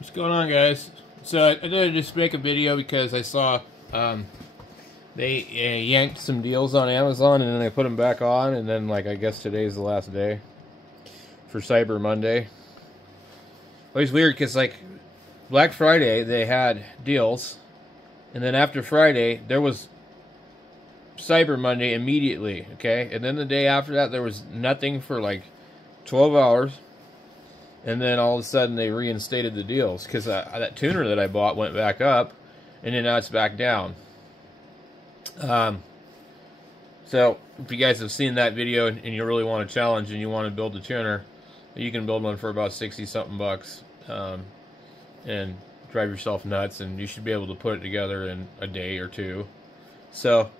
What's going on, guys? So I thought I'd just make a video because I saw they yanked some deals on Amazon and then they put them back on, and then I guess today's the last day for Cyber Monday. Always weird because Black Friday they had deals, and then after Friday there was Cyber Monday immediately, okay? And then the day after that there was nothing for 12 hours. And then all of a sudden they reinstated the deals because that tuner that I bought went back up, and then now it's back down. So if you guys have seen that video and you really want a challenge and you want to build a tuner, you can build one for about 60-something bucks, and drive yourself nuts, and you should be able to put it together in a day or two. So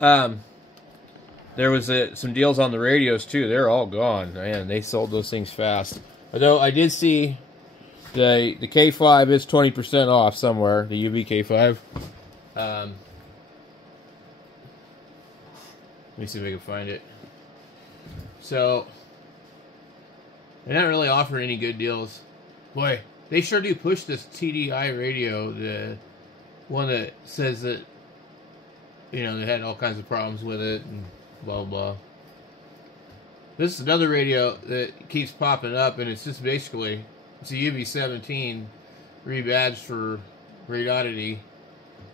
there was some deals on the radios too. They're all gone. Man, they sold those things fast. Although I did see the K5 is 20% off somewhere, the UV K5. Let me see if I can find it. So they're not really offering any good deals. Boy, they sure do push this TDI radio, the one that says that, you know, they had all kinds of problems with it and blah blah. This is another radio that keeps popping up, and it's just basically, it's a UV17 rebadged for Radioddity,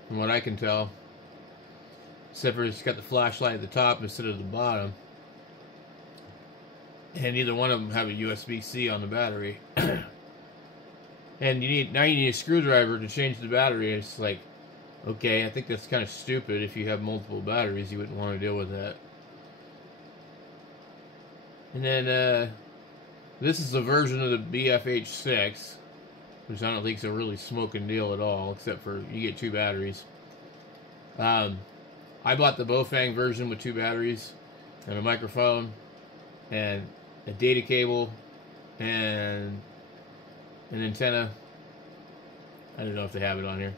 from what I can tell. Except for it's got the flashlight at the top instead of the bottom. And neither one of them have a USB-C on the battery. And now you need a screwdriver to change the battery. It's like, okay, I think that's kind of stupid. If you have multiple batteries, you wouldn't want to deal with that. And then, this is a version of the BFH6, which I don't think is a really smoking deal at all, except for you get 2 batteries. I bought the Bofang version with 2 batteries, and a microphone, and a data cable, and an antenna. I don't know if they have it on here.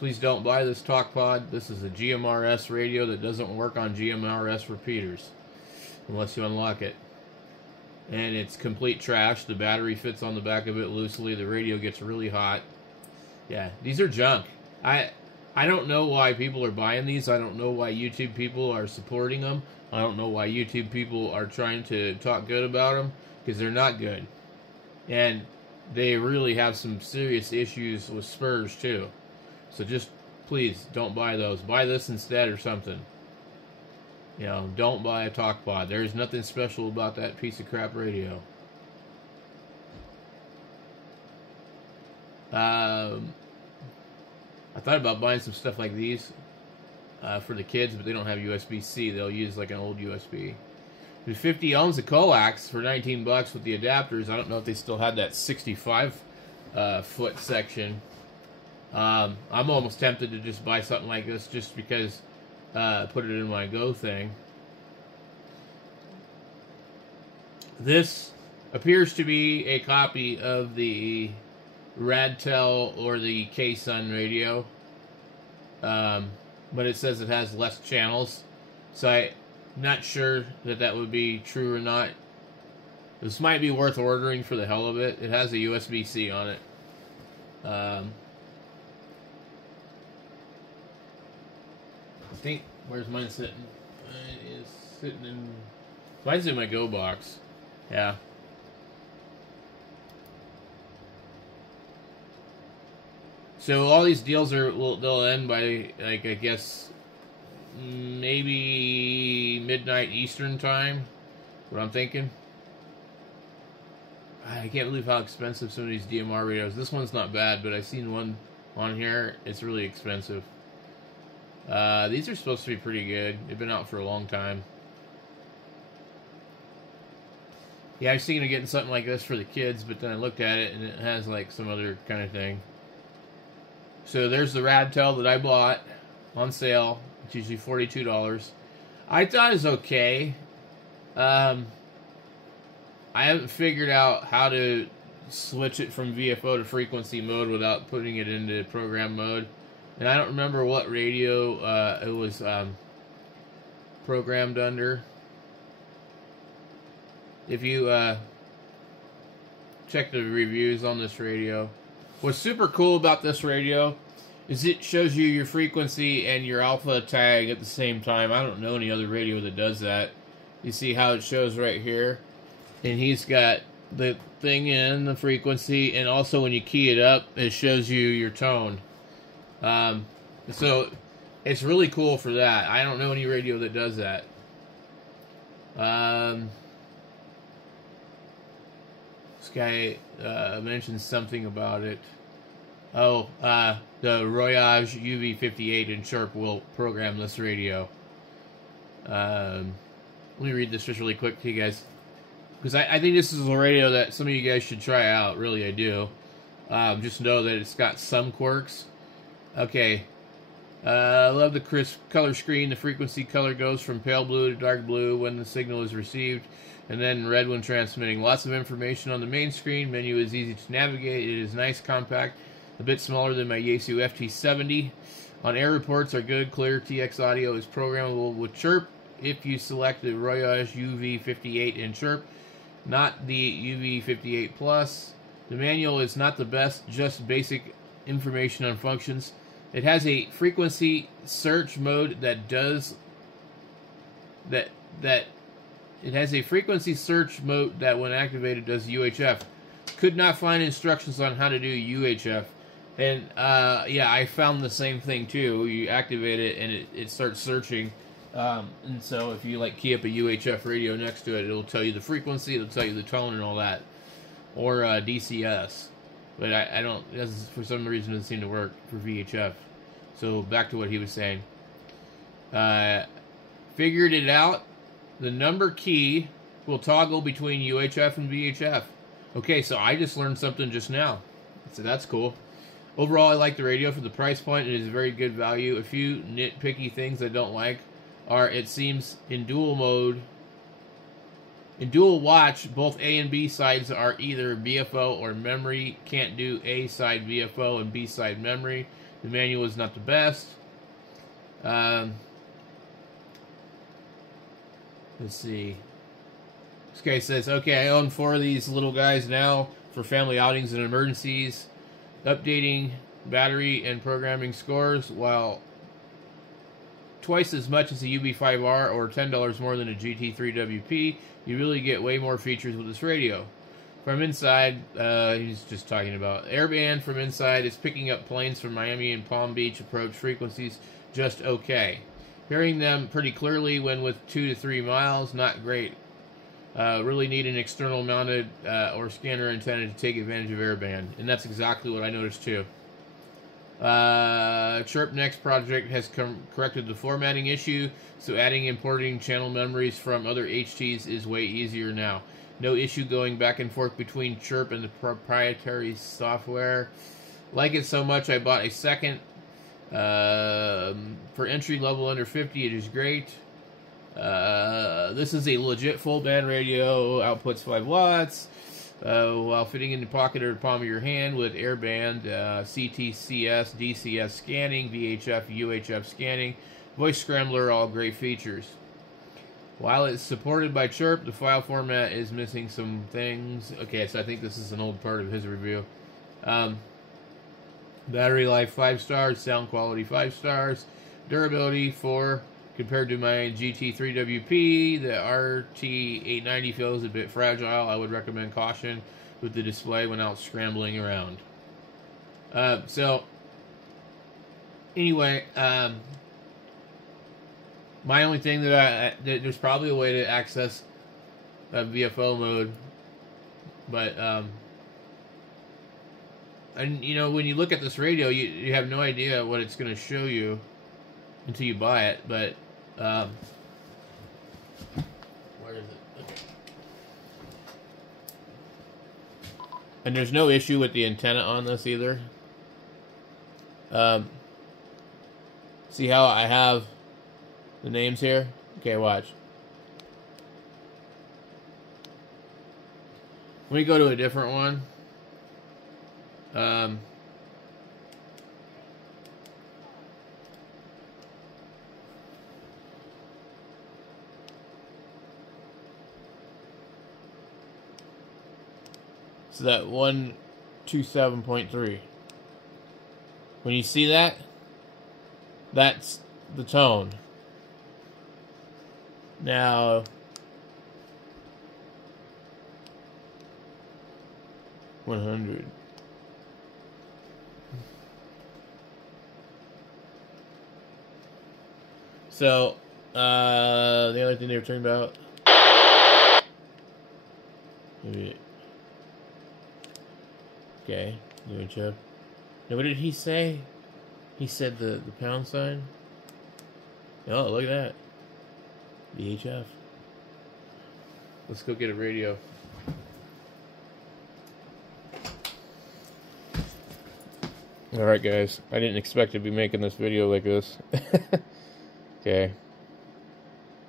Please don't buy this TalkPod. This is a GMRS radio that doesn't work on GMRS repeaters unless you unlock it. And it's complete trash. The battery fits on the back of it loosely. The radio gets really hot. Yeah, these are junk. I don't know why people are buying these. I don't know why YouTube people are supporting them. I don't know why YouTube people are trying to talk good about them, because they're not good. And they really have some serious issues with spurs too. So just please don't buy those. Buy this instead or something. You know, don't buy a TalkPod. There's nothing special about that piece of crap radio. I thought about buying some stuff like these for the kids, but they don't have USB-C. They'll use like an old USB. There's 50 ohms of coax for 19 bucks with the adapters. I don't know if they still had that 65 foot section. I'm almost tempted to just buy something like this just because put it in my Go thing. This appears to be a copy of the Radtel or the K-Sun radio, but it says it has less channels, so I'm not sure that would be true or not. This might be worth ordering for the hell of it. It has a USB-C on it. I think, where's mine sitting? It is sitting in, mine's in my Go box. Yeah. So all these deals they'll end by, I guess, maybe midnight Eastern time. What I'm thinking. I can't believe how expensive some of these DMR radios. This one's not bad, but I've seen one on here. It's really expensive. These are supposed to be pretty good. They've been out for a long time. Yeah, I was thinking of getting something like this for the kids, but then I looked at it and it has like some other kind of thing. So there's the Radtel that I bought on sale. It's usually $42. I thought it was okay. I haven't figured out how to switch it from VFO to frequency mode without putting it into program mode. And I don't remember what radio it was programmed under. If you check the reviews on this radio, What's super cool about this radio is it shows you your frequency and your alpha tag at the same time. I don't know any other radio that does that. You see how it shows right here? And he's got the thing in the frequency, and also when you key it up, it shows you your tone. So it's really cool for that. I don't know any radio that does that. This guy mentioned something about it. Oh, the Royage UV58 in Sharp will program this radio. Let me read this just really quick to you guys, because I think this is a radio that some of you guys should try out. Really, I do. Just know that it's got some quirks. Okay. I love the crisp color screen. The frequency color goes from pale blue to dark blue when the signal is received, and then red when transmitting. Lots of information on the main screen. Menu is easy to navigate. It is nice, compact, a bit smaller than my Yaesu FT70. On air reports are good, clear. TX audio is programmable with chirp if you select the Royage UV58 in chirp, not the UV58 Plus. The manual is not the best, just basic information on functions. It has a frequency search mode that does that. It has a frequency search mode that, when activated, does UHF. Could not find instructions on how to do UHF, and yeah, I found the same thing too. You activate it and it starts searching, and so if you like key up a UHF radio next to it, it'll tell you the frequency, it'll tell you the tone and all that, or DCS. But I don't, for some reason, it doesn't seem to work for VHF. So back to what he was saying. Figured it out. The number key will toggle between UHF and VHF. Okay, so I just learned something just now. So that's cool. Overall, I like the radio for the price point. It is very good value. A few nitpicky things I don't like are it seems in dual mode. In dual watch, both A and B sides are either VFO or memory. Can't do A side VFO and B side memory. The manual is not the best. Let's see. This guy says, okay, I own 4 of these little guys now for family outings and emergencies. Updating battery and programming scores, while twice as much as a UB5R or $10 more than a GT3WP, you really get way more features with this radio. From inside, he's just talking about airband from inside. It's picking up planes from Miami and Palm Beach approach frequencies just okay. Hearing them pretty clearly when with 2 to 3 miles, not great. Really need an external mounted or scanner antenna to take advantage of airband. And that's exactly what I noticed too. Chirp Next project has corrected the formatting issue, so adding and importing channel memories from other HTs is way easier now. No issue going back and forth between Chirp and the proprietary software. Like it so much, I bought a second. For entry level under 50, it is great. This is a legit full band radio, outputs 5 watts, while fitting in the pocket or the palm of your hand with airband, CTCS, DCS scanning, VHF, UHF scanning, voice scrambler, all great features. While it's supported by Chirp, the file format is missing some things. Okay, so I think this is an old part of his review. Battery life 5 stars, sound quality 5 stars, durability 4. Compared to my GT3WP, the RT890 feels a bit fragile. I would recommend caution with the display when out scrambling around. So, anyway, my only thing that there's probably a way to access VFO mode, but and you know, when you look at this radio, you have no idea what it's going to show you until you buy it. But where is it? And there's no issue with the antenna on this either. See how I have the names here? Okay, watch. Let me go to a different one. So that one 27.3. When you see that, that's the tone. Now, $100. So, the other thing they were talking about, maybe, okay, new chip. Now, what did he say? He said the pound sign. Oh, look at that. VHF. Let's go get a radio. Alright guys, I didn't expect to be making this video like this. Okay.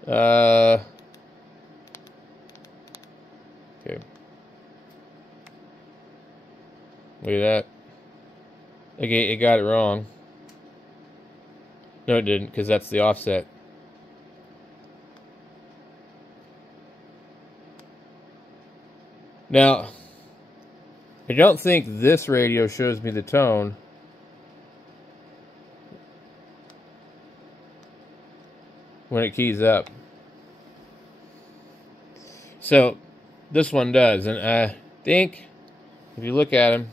Okay. Look at that. Okay, it got it wrong. No, it didn't, because that's the offset. Now, I don't think this radio shows me the tone. When it keys up. So, this one does, and I think, if you look at them,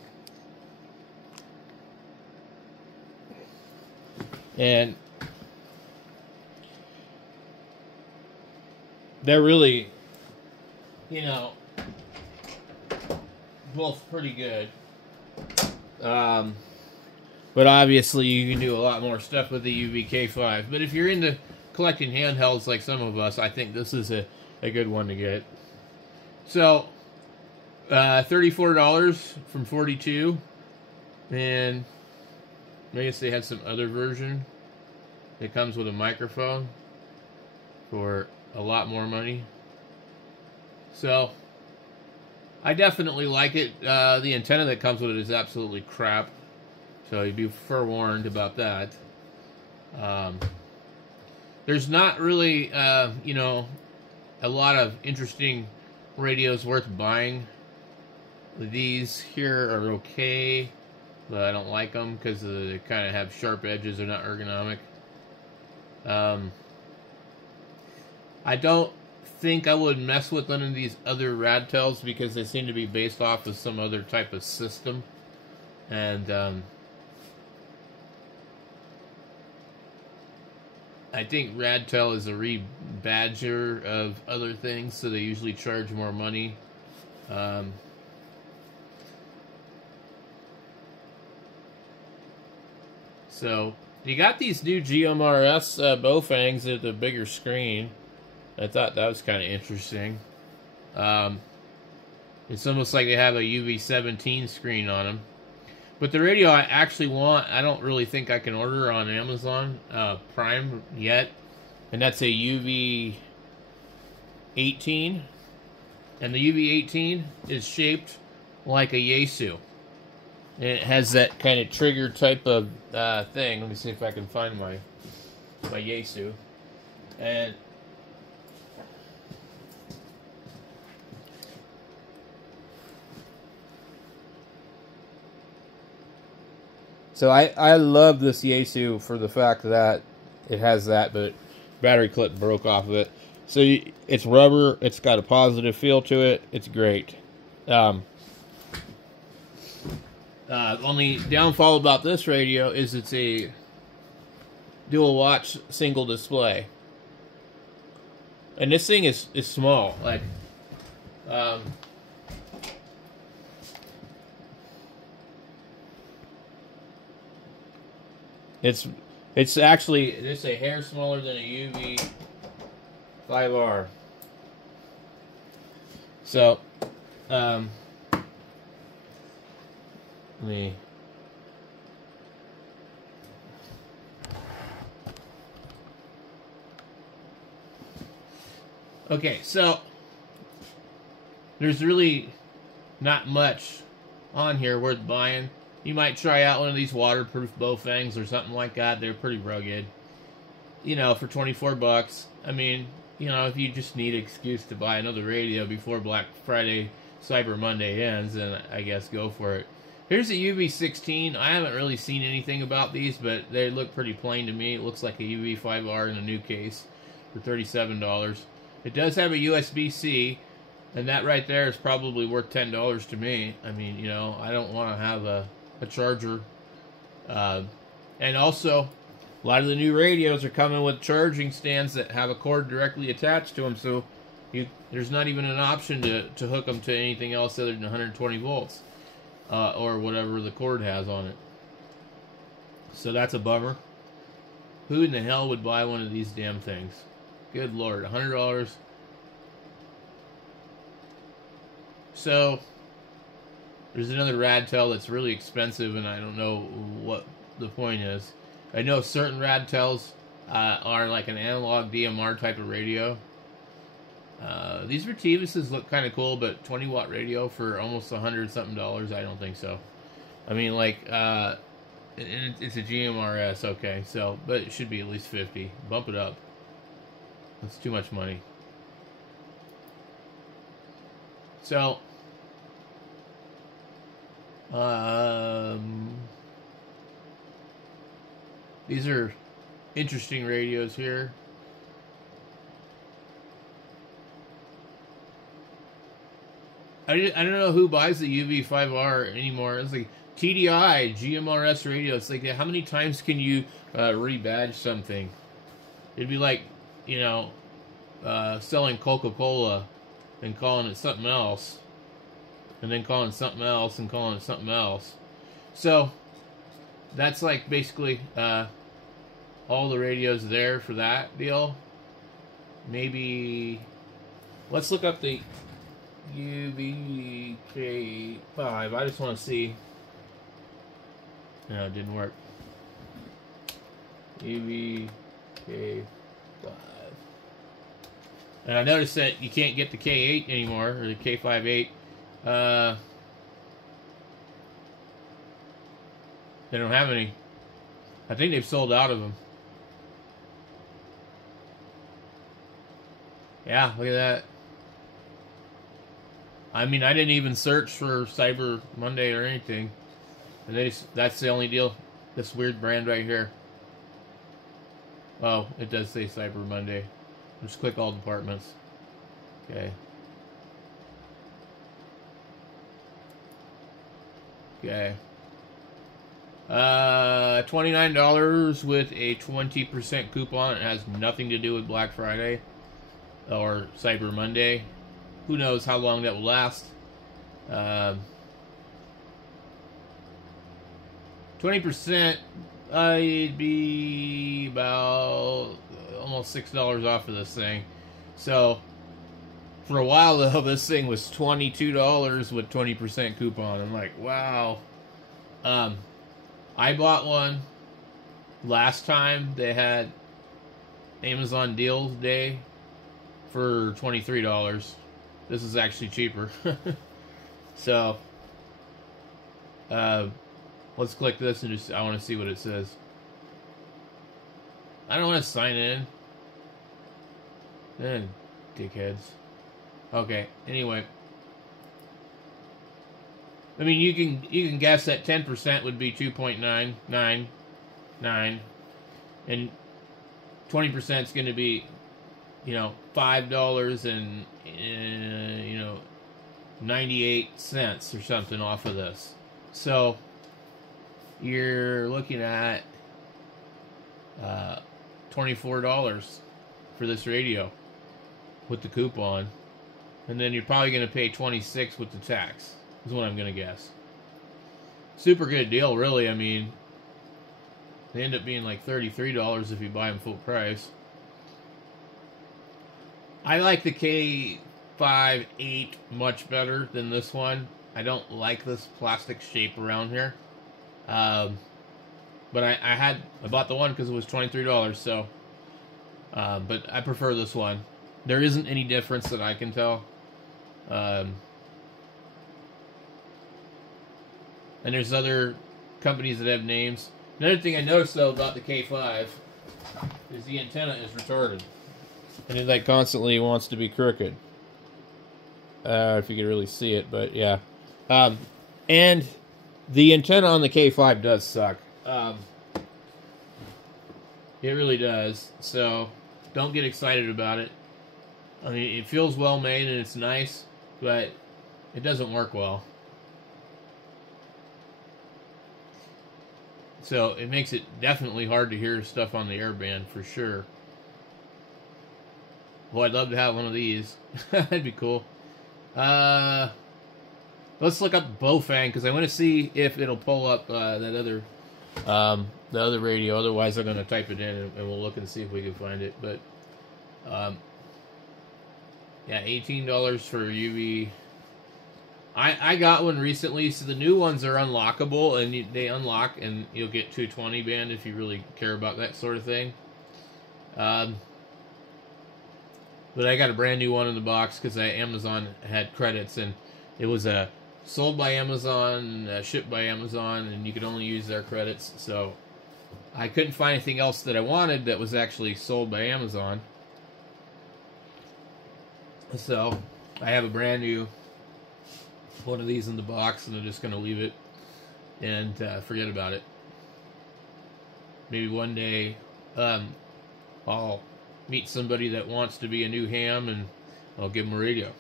and they're really, you know, both pretty good. But obviously you can do a lot more stuff with the UV-K5. But if you're into collecting handhelds like some of us, I think this is a good one to get. So, $34 from 42, and I guess they had some other version. It comes with a microphone for a lot more money. So, I definitely like it. The antenna that comes with it is absolutely crap, so you'd be forewarned about that. There's not really, you know, a lot of interesting radios worth buying. These here are okay, but I don't like them because they kind of have sharp edges. They're not ergonomic. I don't think I would mess with none of these other Radtels because they seem to be based off of some other type of system. And, I think Radtel is a rebadger of other things, so they usually charge more money. So, you got these new GMRS Baofangs at the bigger screen. I thought that was kind of interesting. It's almost like they have a UV-17 screen on them. But the radio I actually want, I don't really think I can order on Amazon Prime yet. And that's a UV-18. And the UV-18 is shaped like a Yaesu. And it has that kind of trigger type of thing. Let me see if I can find my Yaesu. And so I love this Yaesu for the fact that it has that, but battery clip broke off of it. So it's rubber, it's got a positive feel to it, it's great. Only downfall about this radio is it's a dual watch single display. And this thing is small, like, It's actually, it's a hair smaller than a UV-5R. So, let me... Okay, so there's really not much on here worth buying. You might try out one of these waterproof Baofangs or something like that. They're pretty rugged. You know, for 24 bucks. I mean, you know, if you just need an excuse to buy another radio before Black Friday, Cyber Monday ends, then I guess go for it. Here's a UV16. I haven't really seen anything about these, but they look pretty plain to me. It looks like a UV5R in a new case for $37. It does have a USB-C, and that right there is probably worth $10 to me. I mean, you know, I don't want to have a charger. And also, a lot of the new radios are coming with charging stands that have a cord directly attached to them, so there's not even an option to hook them to anything else other than 120 volts. Or whatever the cord has on it. So that's a bummer. Who in the hell would buy one of these damn things? Good Lord, $100. So there's another Radtel that's really expensive, and I don't know what the point is. I know certain Radtels are like an analog DMR type of radio. These Retivuses look kind of cool, but 20-watt radio for almost $100-something, I don't think so. I mean, like, it's a GMRS, okay, so, but it should be at least 50. Bump it up. That's too much money. So, these are interesting radios here. I don't know who buys the UV5R anymore. It's like TDI, GMRS radio. It's like, how many times can you rebadge something? It'd be like, you know, selling Coca-Cola and calling it something else. And then calling it something else and calling it something else. So, that's like basically all the radios there for that deal. Maybe, let's look up the UVK5. I just want to see. No, it didn't work. UVK5. And I noticed that you can't get the K8 anymore, or the K58. They don't have any. I think they've sold out of them. Yeah, look at that. I mean, I didn't even search for Cyber Monday or anything. And that's the only deal. This weird brand right here. Oh, it does say Cyber Monday. Just click all departments. Okay. Okay. $29 with a 20% coupon. It has nothing to do with Black Friday or Cyber Monday. Who knows how long that will last. 20%, it'd be about almost $6 off of this thing. So, for a while though, this thing was $22 with 20% coupon. I'm like, wow. I bought one last time they had Amazon Deals Day for $23. This is actually cheaper. So, let's click this and I want to see what it says. I don't want to sign in. Dickheads. Okay, anyway. I mean, you can guess that 10% would be 2.999, and 20% is going to be, you know, $5 and 98 cents or something off of this. So you're looking at $24 for this radio with the coupon, and then you're probably going to pay $26 with the tax. Is what I'm going to guess. Super good deal, really. I mean, they end up being like $33 if you buy them full price. I like the K58 much better than this one. I don't like this plastic shape around here. But I bought the one because it was $23, so. But I prefer this one. There isn't any difference that I can tell. And there's other companies that have names. Another thing I noticed, though, about the K5 is the antenna is retarded. And it, like, constantly wants to be crooked. If you can really see it, but yeah. And The antenna on the K5 does suck. It really does. So don't get excited about it. I mean, it feels well made and it's nice, but it doesn't work well. So it makes it definitely hard to hear stuff on the airband for sure. Well, I'd love to have one of these. That'd be cool. Let's look up Baofeng because I want to see if it'll pull up the other radio. Otherwise, I'm going to type it in and we'll look and see if we can find it. But yeah, $18 for UV. I got one recently, so the new ones are unlockable, and they unlock, and you'll get 220 band if you really care about that sort of thing. But I got a brand new one in the box because Amazon had credits, and it was sold by Amazon, shipped by Amazon, and you could only use their credits. So I couldn't find anything else that I wanted that was actually sold by Amazon. So I have a brand new one of these in the box, and I'm just going to leave it and forget about it. Maybe one day I'll meet somebody that wants to be a new ham, and I'll give them a radio.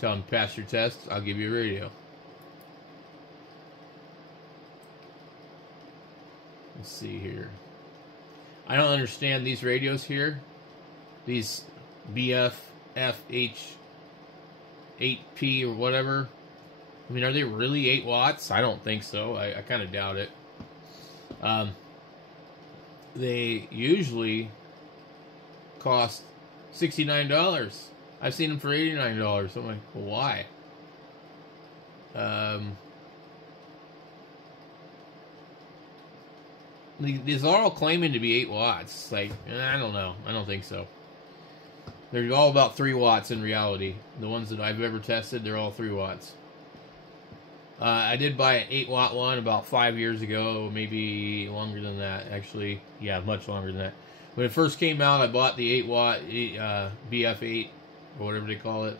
Tell them, pass your test, I'll give you a radio. Let's see here. I don't understand these radios here. These BFFH 8P or whatever. I mean, are they really 8 watts? I don't think so. I kind of doubt it. They usually cost $69. I've seen them for $89. I'm like, well, why? These are all claiming to be 8 watts. Like, I don't know. I don't think so. They're all about 3 watts in reality. The ones that I've ever tested, they're all 3 watts. I did buy an 8 watt one about 5 years ago, maybe longer than that, actually. Yeah, much longer than that. When it first came out, I bought the 8 watt BF8, or whatever they call it.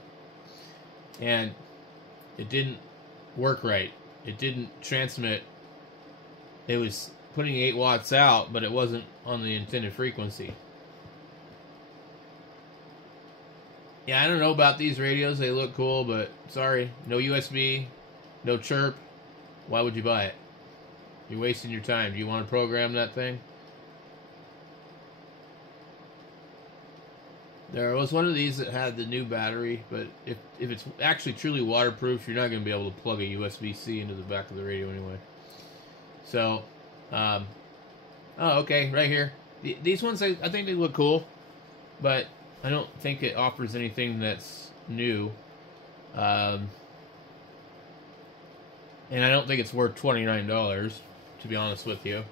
And it didn't work right. It didn't transmit. It was putting 8 watts out, but it wasn't on the intended frequency. Yeah, I don't know about these radios. They look cool, but sorry. No USB, no chirp. Why would you buy it? You're wasting your time. Do you want to program that thing? There was one of these that had the new battery, but if it's actually truly waterproof, you're not going to be able to plug a USB-C into the back of the radio anyway. So, oh, okay, right here. These ones, I think they look cool, but I don't think it offers anything that's new. And I don't think it's worth $29, to be honest with you.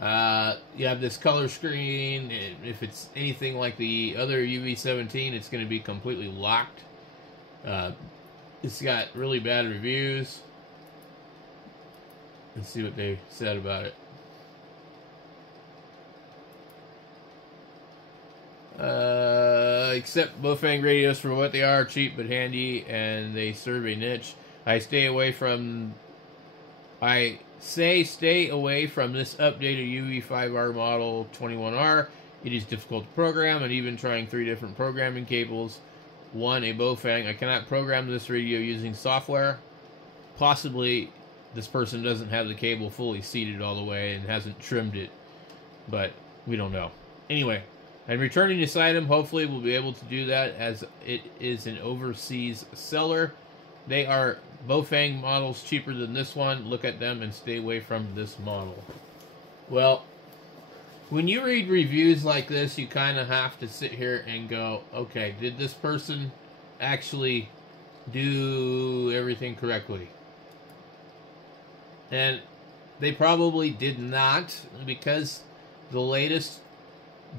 You have this color screen. If it's anything like the other UV17, it's going to be completely locked. It's got really bad reviews. Let's see what they said about it. Except Baofeng radios for what they are, cheap but handy, and they serve a niche. I say stay away from this updated UV5R model 21R. It is difficult to program, and even trying 3 different programming cables. One, a Baofeng. I cannot program this radio using software. Possibly this person doesn't have the cable fully seated all the way and hasn't trimmed it, but we don't know. Anyway, I'm returning this item. Hopefully we'll be able to do that, as it is an overseas seller. They are Baofeng models cheaper than this one. Look at them and stay away from this model. Well, when you read reviews like this, you kind of have to sit here and go, okay, did this person actually do everything correctly? And they probably did not, because the latest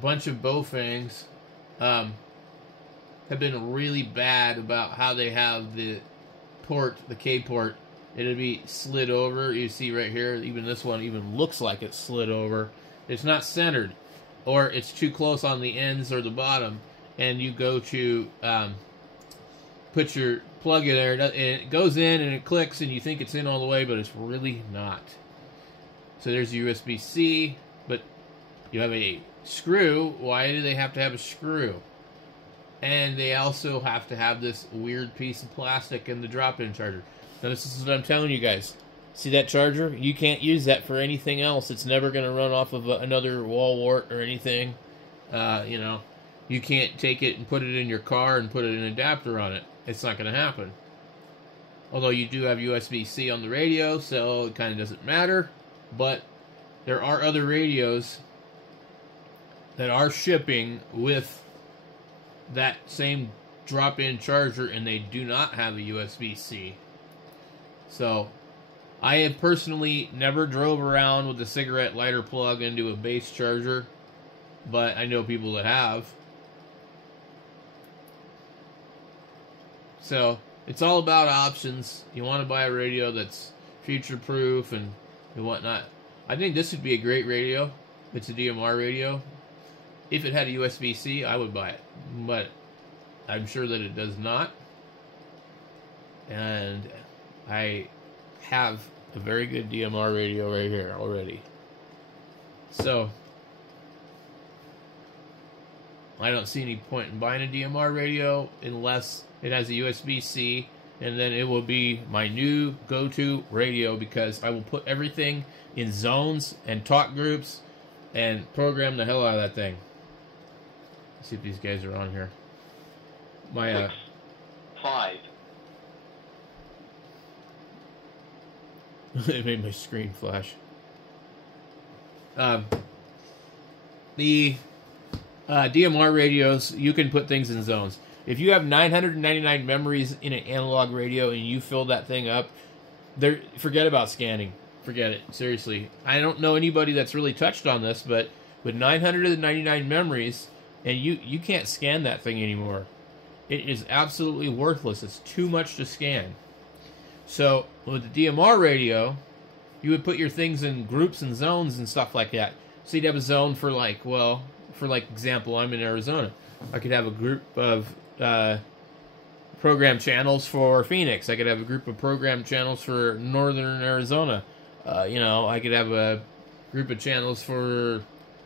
bunch of Baofengs have been really bad about how they have the port, the K port. It'll be slid over. You see right here, even this one even looks like it's slid over. It's not centered, or it's too close on the ends or the bottom, and you go to put your plug in there, and it goes in and it clicks, and you think it's in all the way, but it's really not. So there's USB-C, but you have a screw. Why do they have to have a screw? And they also have to have this weird piece of plastic in the drop-in charger. Now this is what I'm telling you guys. See that charger? You can't use that for anything else. It's never going to run off of another wall wart or anything. You know, you can't take it and put it in your car and put an adapter on it. It's not going to happen. Although you do have USB-C on the radio, so it kind of doesn't matter. But there are other radios that are shipping with that same drop-in charger, and they do not have a USB-C. So I have personally never drove around with a cigarette lighter plug into a base charger, but I know people that have. So it's all about options. You want to buy a radio that's future-proof and whatnot. I think this would be a great radio. It's a DMR radio. If it had a USB-C, I would buy it, but I'm sure that it does not. And I have a very good DMR radio right here already. So I don't see any point in buying a DMR radio unless it has a USB-C, and then it will be my new go-to radio, because I will put everything in zones and talk groups and program the hell out of that thing. Let's see if these guys are on here. My 5. It made my screen flash. The DMR radios, you can put things in zones. If you have 999 memories in an analog radio and you fill that thing up, forget about scanning. Forget it. Seriously. I don't know anybody that's really touched on this, but with 999 memories, and you can't scan that thing anymore. It is absolutely worthless. It's too much to scan. So with the DMR radio, you would put your things in groups and zones and stuff like that. So you'd have a zone for example, I'm in Arizona. I could have a group of program channels for Phoenix. I could have a group of program channels for Northern Arizona. You know, I could have a group of channels for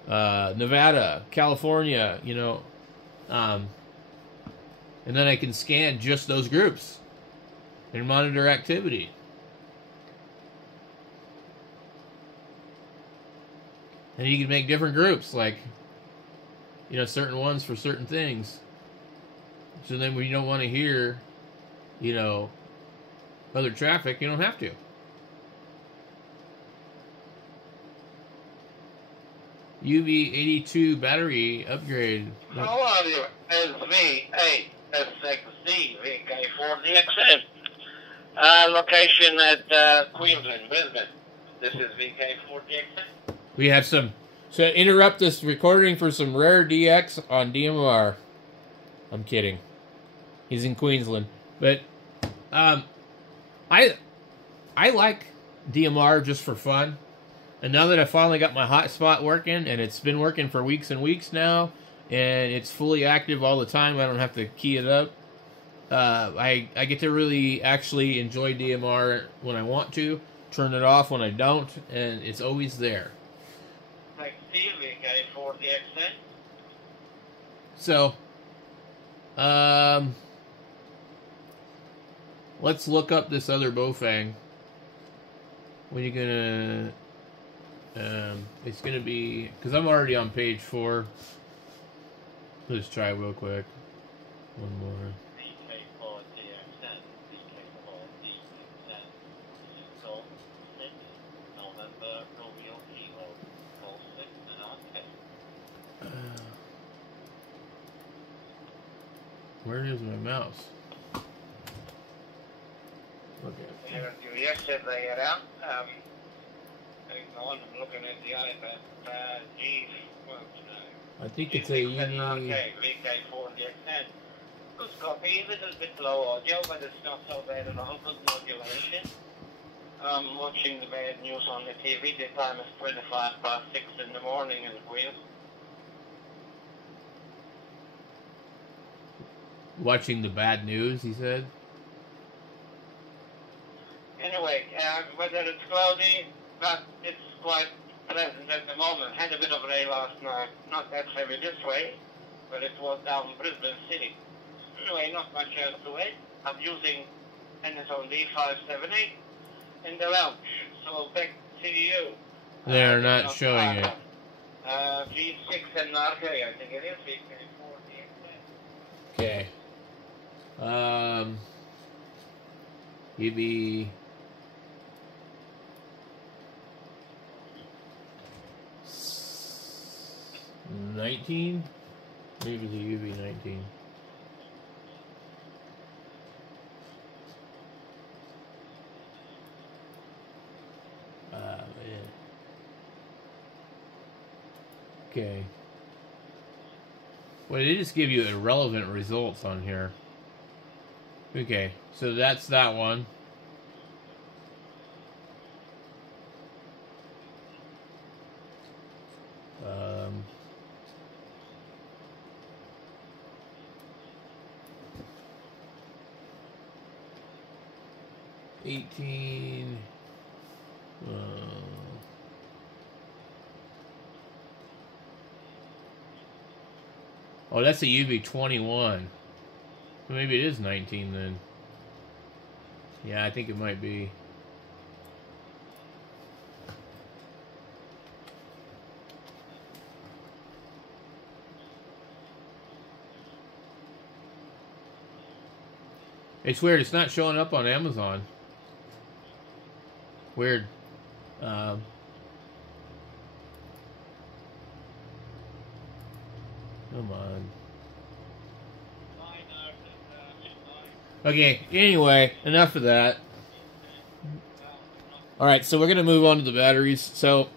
Nevada, California, you know. And then I can scan just those groups and monitor activity. And you can make different groups, like, you know, certain ones for certain things. So then when you don't want to hear, you know, other traffic, you don't have to. UV82 battery upgrade. How are you? SV8 S6C VK4DXN. Location at Queensland, Brisbane. This is VK4DXN. We have some. So interrupt this recording for some rare DX on DMR. I'm kidding. He's in Queensland, but I like DMR just for fun. And now that I finally got my hotspot working, and it's been working for weeks and weeks now, and it's fully active all the time, I don't have to key it up. I get to really actually enjoy DMR when I want to, turn it off when I don't, and it's always there. Like VK4DXN. So, let's look up this other Baofeng. When you gonna? It's gonna be, because I'm already on page 4. Let's try real quick. One more. VK4DXN. VK4DXN. So 6 November Romeo Kilo. Call 6 and OK. Where is my mouse? Okay. We heard you yesterday around. I'm looking at the iPad G. I think it's a VK4DXN. Good copy, a little bit low audio, but it's not so bad at all. Good modulation. I'm watching the bad news on the TV. The time is 6:25 in the morning in Queens. watching the bad news, he said. Anyway, whether it's cloudy, but it's quite pleasant at the moment. Had a bit of rain last night. Not that heavy this way, but it was down Brisbane City. Anyway, not much else to it. I'm using Amazon D578 in the lounge. So back to you. They're not showing it. V6 and Narca, I think it is. V24. Okay. UV 19? Maybe the UV 19. Yeah. Okay. Well, they just give you irrelevant results on here. Okay, so that's that one. $18. Oh, that's a UV21. Maybe it is 19 then. Yeah, I think it might be. It's weird. It's not showing up on Amazon. Weird. Come on. Okay, anyway, enough of that. Alright, so we're going to move on to the batteries. So,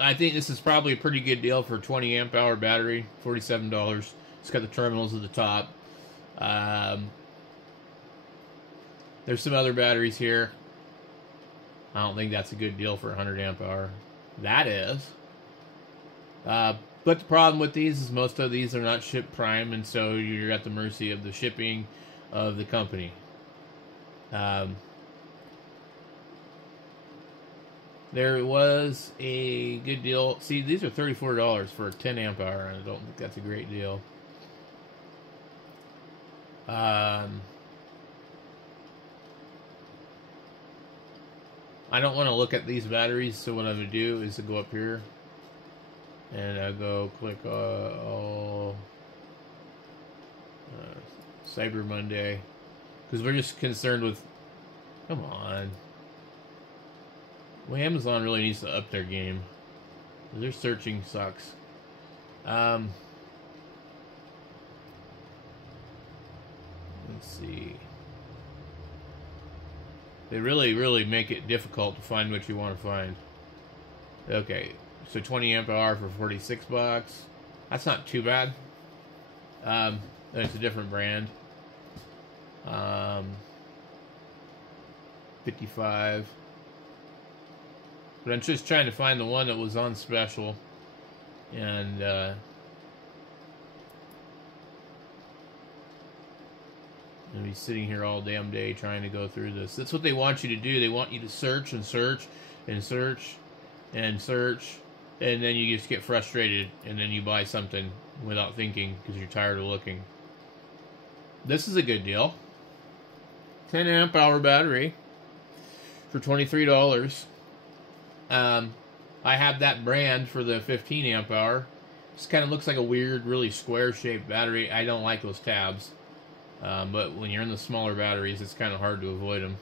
I think this is probably a pretty good deal for a 20 amp hour battery. $47. It's got the terminals at the top. There's some other batteries here. I don't think that's a good deal for 100 amp hour. That is. But the problem with these is most of these are not shipped prime, and so you're at the mercy of the shipping of the company. There was a good deal. See, these are $34 for a 10 amp hour, and I don't think that's a great deal. I don't want to look at these batteries, so what I'm going to do is to go up here and I'll go click all Cyber Monday, because we're just concerned with, come on. Well, Amazon really needs to up their game. Their searching sucks. Let's see. They really make it difficult to find what you want to find. Okay, so 20 amp hour for $46. That's not too bad. It's a different brand. 55. But I'm just trying to find the one that was on special. And I'll be sitting here all damn day trying to go through this. That's what they want you to do. They want you to search and search and search and search, and then you just get frustrated, and then you buy something without thinking because you're tired of looking. This is a good deal. 10 amp hour battery for $23. I have that brand for the 15 amp hour. This kind of looks like a weird, really square shaped battery. I don't like those tabs. But when you're in the smaller batteries, it's kind of hard to avoid them.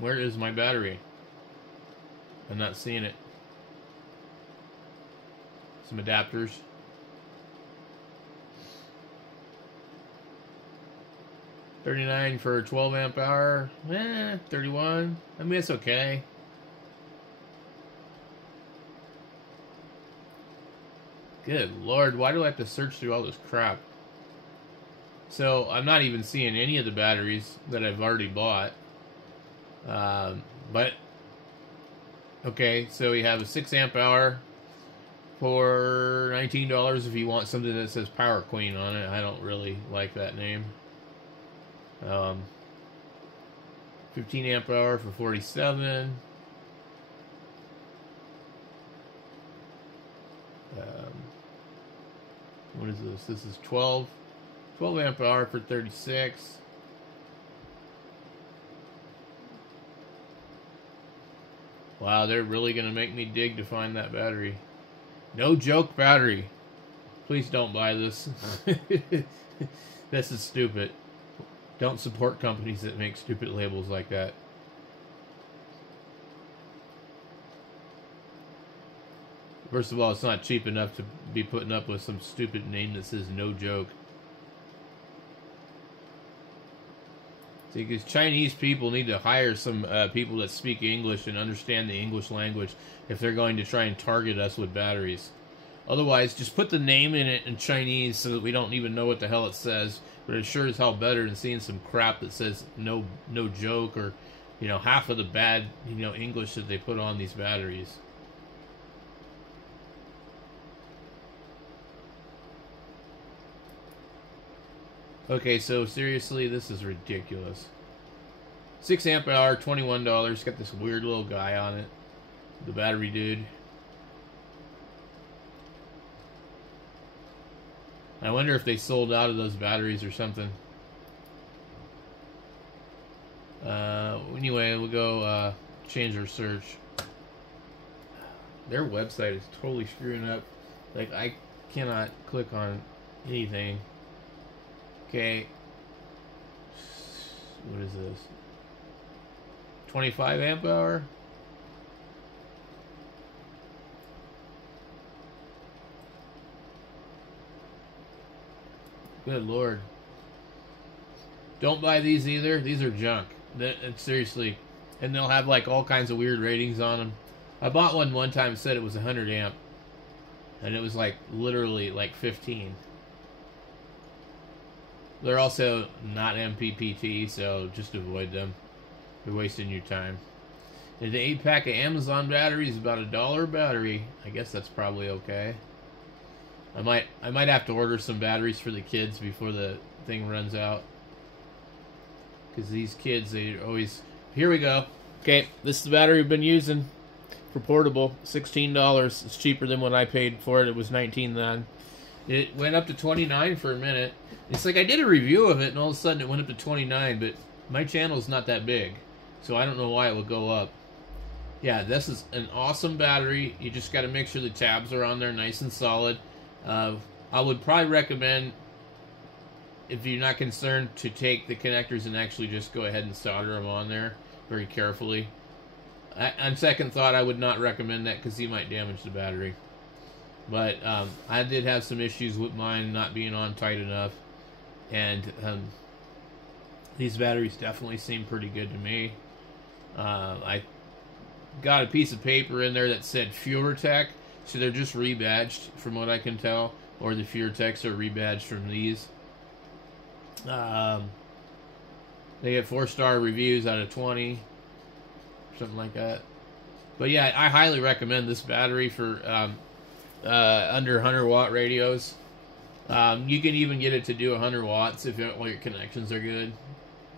Where is my battery? I'm not seeing it. Some adapters. $39 for a 12 amp hour. 31. I mean, it's okay. Good Lord, why do I have to search through all this crap? So, I'm not even seeing any of the batteries that I've already bought. But, okay, so we have a 6 amp hour for $19 if you want something that says Power Queen on it. I don't really like that name. 15 amp hour for 47. What is this? This is 12 amp hour for 36. Wow, they're really going to make me dig to find that battery. No joke battery. Please don't buy this. This is stupid. Don't support companies that make stupid labels like that. First of all, it's not cheap enough to be putting up with some stupid name that says no joke. See, because Chinese people need to hire some people that speak English and understand the English language if they're going to try and target us with batteries. Otherwise, just put the name in it in Chinese so that we don't even know what the hell it says. But it sure is hell better than seeing some crap that says no joke, or, you know, half of the bad, you know, English that they put on these batteries. Okay, so seriously, this is ridiculous. 6 amp hour, $21. Got this weird little guy on it. The battery dude. I wonder if they sold out of those batteries or something. Anyway, we'll go change our search. Their website is totally screwing up. Like, I cannot click on anything. Okay. What is this? 25 amp hour? Good Lord. Don't buy these either. These are junk. Seriously. And they'll have like all kinds of weird ratings on them. I bought one time and said it was 100 amp. And it was like literally like 15. They're also not MPPT, so just avoid them. You're wasting your time. And the 8-pack of Amazon batteries is about $1 a battery. I guess that's probably okay. I might have to order some batteries for the kids before the thing runs out. Because these kids, they always... Here we go. Okay, this is the battery we've been using for portable. $16. It's cheaper than what I paid for it. It was $19 then. It went up to $29 for a minute. It's like I did a review of it, and all of a sudden it went up to $29, but my channel's not that big, so I don't know why it would go up. Yeah, this is an awesome battery. You just got to make sure the tabs are on there nice and solid. I would probably recommend, if you're not concerned, to take the connectors and actually just go ahead and solder them on there very carefully. On second thought, I would not recommend that because you might damage the battery. But I did have some issues with mine not being on tight enough. And these batteries definitely seem pretty good to me. I got a piece of paper in there that said FureTech. So they're just rebadged from what I can tell. Or the FureTechs are rebadged from these. They get 4-star reviews out of 20. Something like that. But yeah, I highly recommend this battery for... under 100 watt radios. You can even get it to do 100 watts if all your connections are good.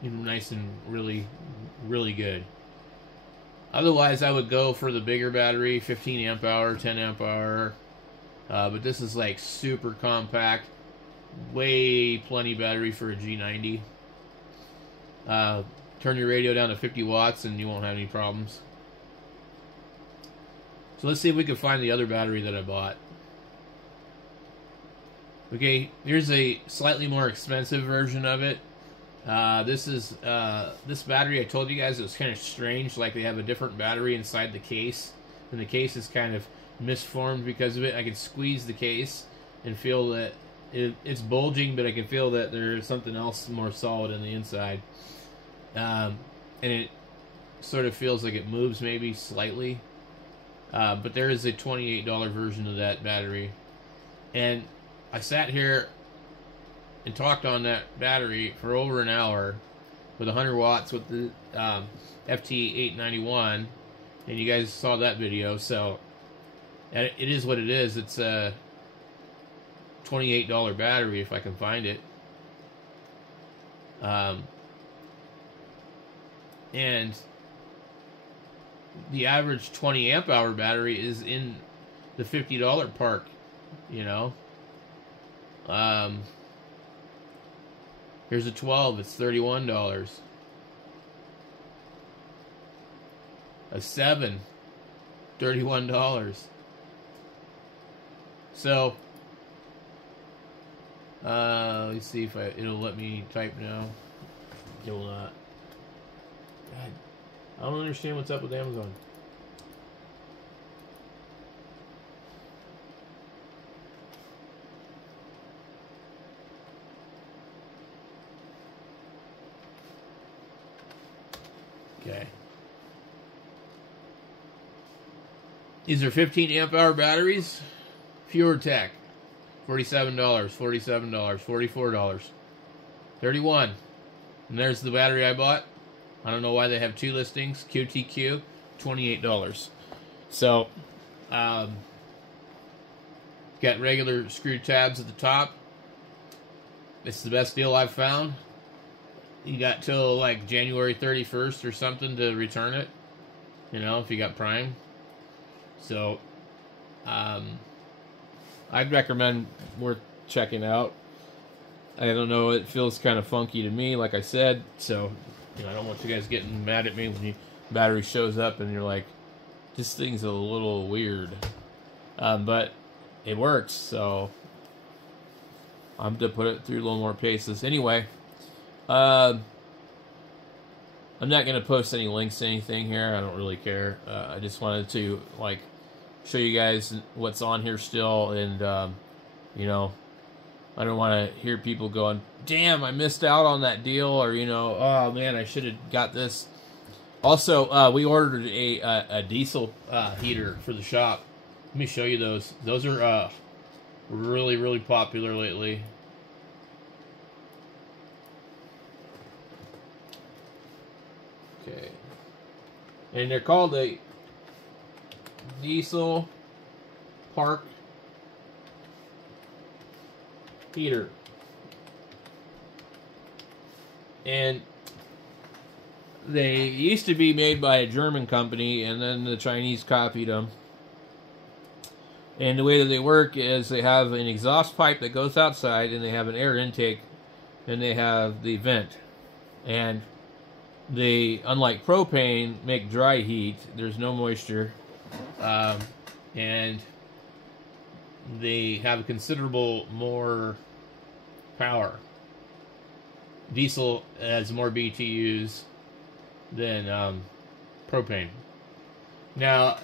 Nice and really, really good. Otherwise, I would go for the bigger battery, 15 amp hour, 10 amp hour. But this is like super compact. Way plenty battery for a G90. Turn your radio down to 50 watts and you won't have any problems. So let's see if we can find the other battery that I bought. Okay, here's a slightly more expensive version of it. This battery, I told you guys it was kind of strange, like they have a different battery inside the case. And the case is kind of misformed because of it. I can squeeze the case and feel that it's bulging, but I can feel that there's something else more solid in the inside. And it sort of feels like it moves maybe slightly. But there is a $28 version of that battery. And I sat here and talked on that battery for over an hour with 100 watts with the FT891. And you guys saw that video. So it is what it is. It's a $28 battery if I can find it. And the average 20 amp hour battery is in the $50 park, you know. Here's a 12, it's $31. A 7, $31. So, let me see if it'll let me type now. It will not. God, I don't understand what's up with Amazon. Okay. These are 15 amp hour batteries. PureTech. $47, $47, $44, $31. And there's the battery I bought. I don't know why they have two listings. QTQ, $28. So, got regular screw tabs at the top. It's the best deal I've found. You got till like January 31st or something to return it. You know, if you got Prime. So, I'd recommend worth checking out. I don't know, it feels kind of funky to me, like I said. So, you know, I don't want you guys getting mad at me when your battery shows up and you're like, this thing's a little weird. But it works, so I'm going to put it through a little more paces. Anyway, I'm not going to post any links to anything here. I don't really care. I just wanted to, like, show you guys what's on here still. And, you know, I don't want to hear people going, damn, I missed out on that deal. Or, you know, oh, man, I should have got this. Also, we ordered a diesel heater for the shop. Let me show you those. Those are really, really popular lately. Okay. And they're called a diesel park heater. And they used to be made by a German company, and then the Chinese copied them. And the way that they work is they have an exhaust pipe that goes outside, and they have an air intake, and they have the vent. And they, unlike propane, make dry heat. There's no moisture. And they have considerable more power. Diesel has more BTUs than propane. Now,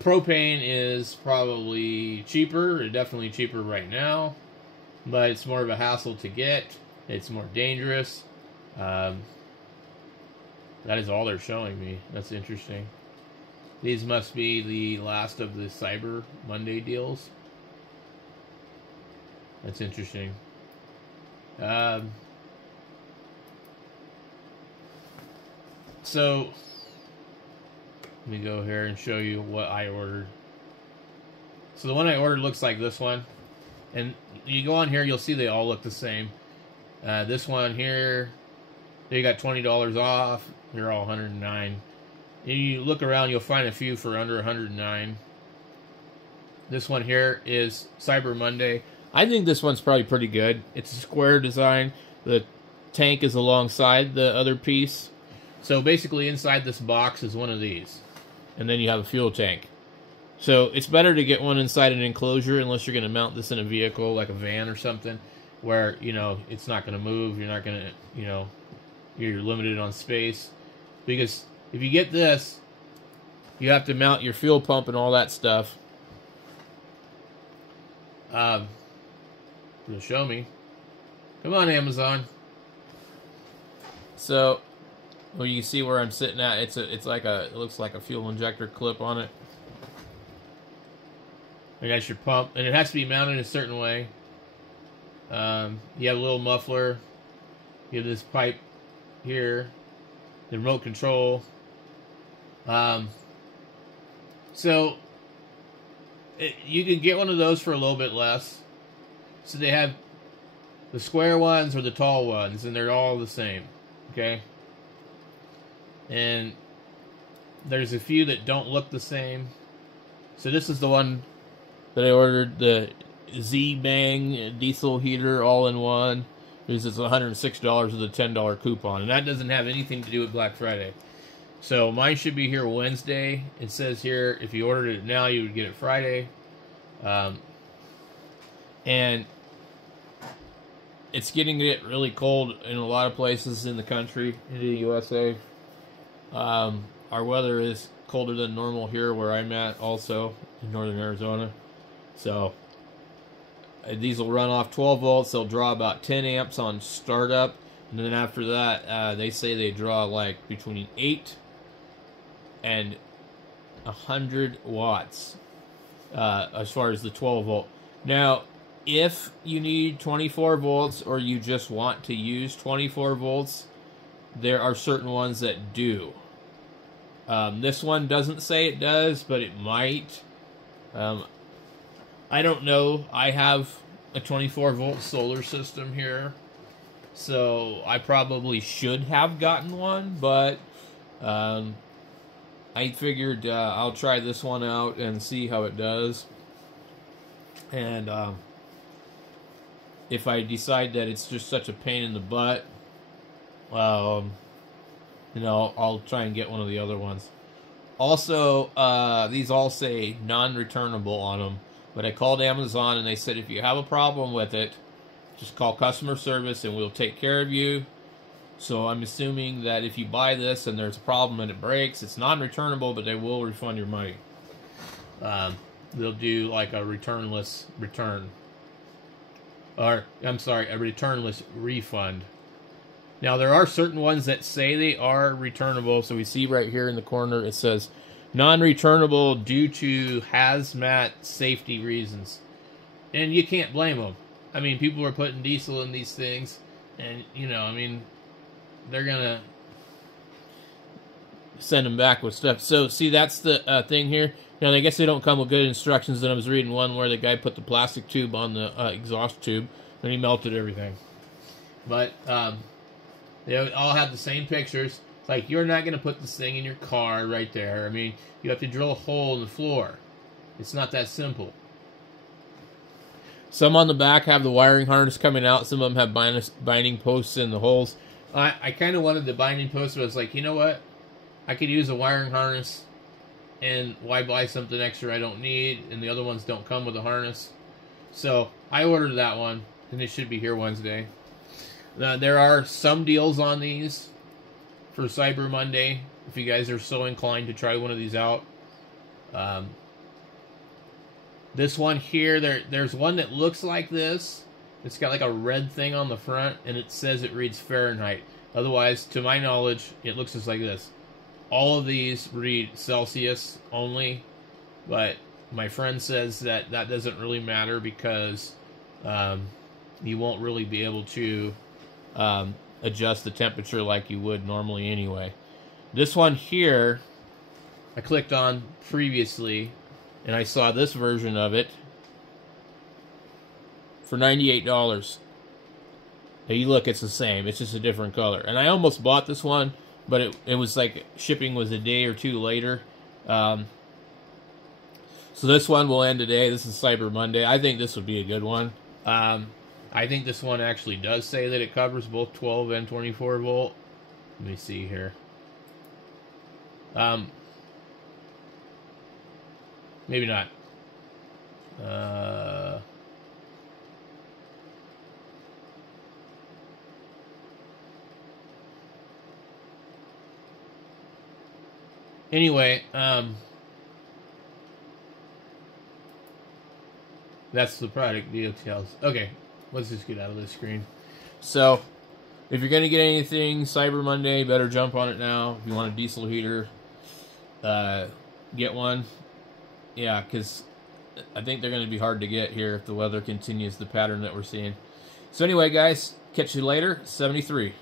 propane is probably cheaper, definitely cheaper right now, but it's more of a hassle to get. It's more dangerous. That is all they're showing me. That's interesting. These must be the last of the Cyber Monday deals. That's interesting. So, let me go here and show you what I ordered. So the one I ordered looks like this one. And you go on here, you'll see they all look the same. This one here, they got $20 off. They're all $109. You look around, you'll find a few for under $109. This one here is Cyber Monday. I think this one's probably pretty good. It's a square design. The tank is alongside the other piece. So basically inside this box is one of these. And then you have a fuel tank. So it's better to get one inside an enclosure unless you're going to mount this in a vehicle like a van or something where, you know, it's not going to move. You're not going to, you know, you're limited on space. Because if you get this, you have to mount your fuel pump and all that stuff. It'll show me. Come on, Amazon. So, well, you see where I'm sitting at. It's like it looks like a fuel injector clip on it. And that's your pump, and it has to be mounted a certain way. You have a little muffler. You have this pipe here, the remote control. So you can get one of those for a little bit less. So they have the square ones or the tall ones, and they're all the same. Okay. and there's a few that don't look the same. So this is the one that I ordered, the Z-Bang diesel heater all-in-one. It's $106 with a $10 coupon, and that doesn't have anything to do with Black Friday. So mine should be here Wednesday. It says here if you ordered it now, you would get it Friday. And it's getting really cold in a lot of places in the country, in the USA. Our weather is colder than normal here where I'm at, also in northern Arizona. So these will run off 12 volts. They'll draw about 10 amps on startup, and then after that, they say they draw like between 8 and 100 watts as far as the 12 volt. Now, if you need 24 volts or you just want to use 24 volts, there are certain ones that do. This one doesn't say it does, but it might. I don't know. I have a 24 volt solar system here, so I probably should have gotten one, but I figured I'll try this one out and see how it does. And if I decide that it's just such a pain in the butt, you know, I'll try and get one of the other ones. Also, these all say non-returnable on them, but I called Amazon and they said if you have a problem with it, just call customer service and we'll take care of you. So I'm assuming that if you buy this and there's a problem and it breaks, it's non-returnable, but they will refund your money. They'll do like a returnless return. Or, I'm sorry, a returnless refund. Now, there are certain ones that say they are returnable. So we see right here in the corner, it says, non-returnable due to hazmat safety reasons. And you can't blame them. I mean, people are putting diesel in these things. And, you know, I mean, they're going to send them back with stuff. So, see, that's the thing here. Now, I guess they don't come with good instructions. And I was reading one where the guy put the plastic tube on the exhaust tube, and he melted everything. But they all have the same pictures. It's like, you're not going to put this thing in your car right there. I mean, you have to drill a hole in the floor. It's not that simple. Some on the back have the wiring harness coming out. Some of them have binding posts in the holes. I kind of wanted the binding posts, but I was like, you know what? I could use a wiring harness, and why buy something extra I don't need? And the other ones don't come with a harness. So I ordered that one, and it should be here Wednesday. There are some deals on these for Cyber Monday, if you guys are so inclined to try one of these out. This one here, there's one that looks like this. It's got like a red thing on the front, and it says it reads Fahrenheit. Otherwise, to my knowledge, it looks just like this. All of these read Celsius only, but my friend says that that doesn't really matter because you won't really be able to adjust the temperature like you would normally anyway. This one here, I clicked on previously, and I saw this version of it for $98. Now you look, it's the same. It's just a different color. And I almost bought this one, but it was like shipping was a day or two later. So this one will end today. This is Cyber Monday. I think this would be a good one. I think this one actually does say that it covers both 12 and 24 volt. Let me see here. Maybe not. Anyway, that's the product details. Okay, let's just get out of this screen. So, if you're going to get anything Cyber Monday, better jump on it now. If you want a diesel heater, get one. Yeah, because I think they're going to be hard to get here if the weather continues the pattern that we're seeing. So anyway, guys, catch you later. 73.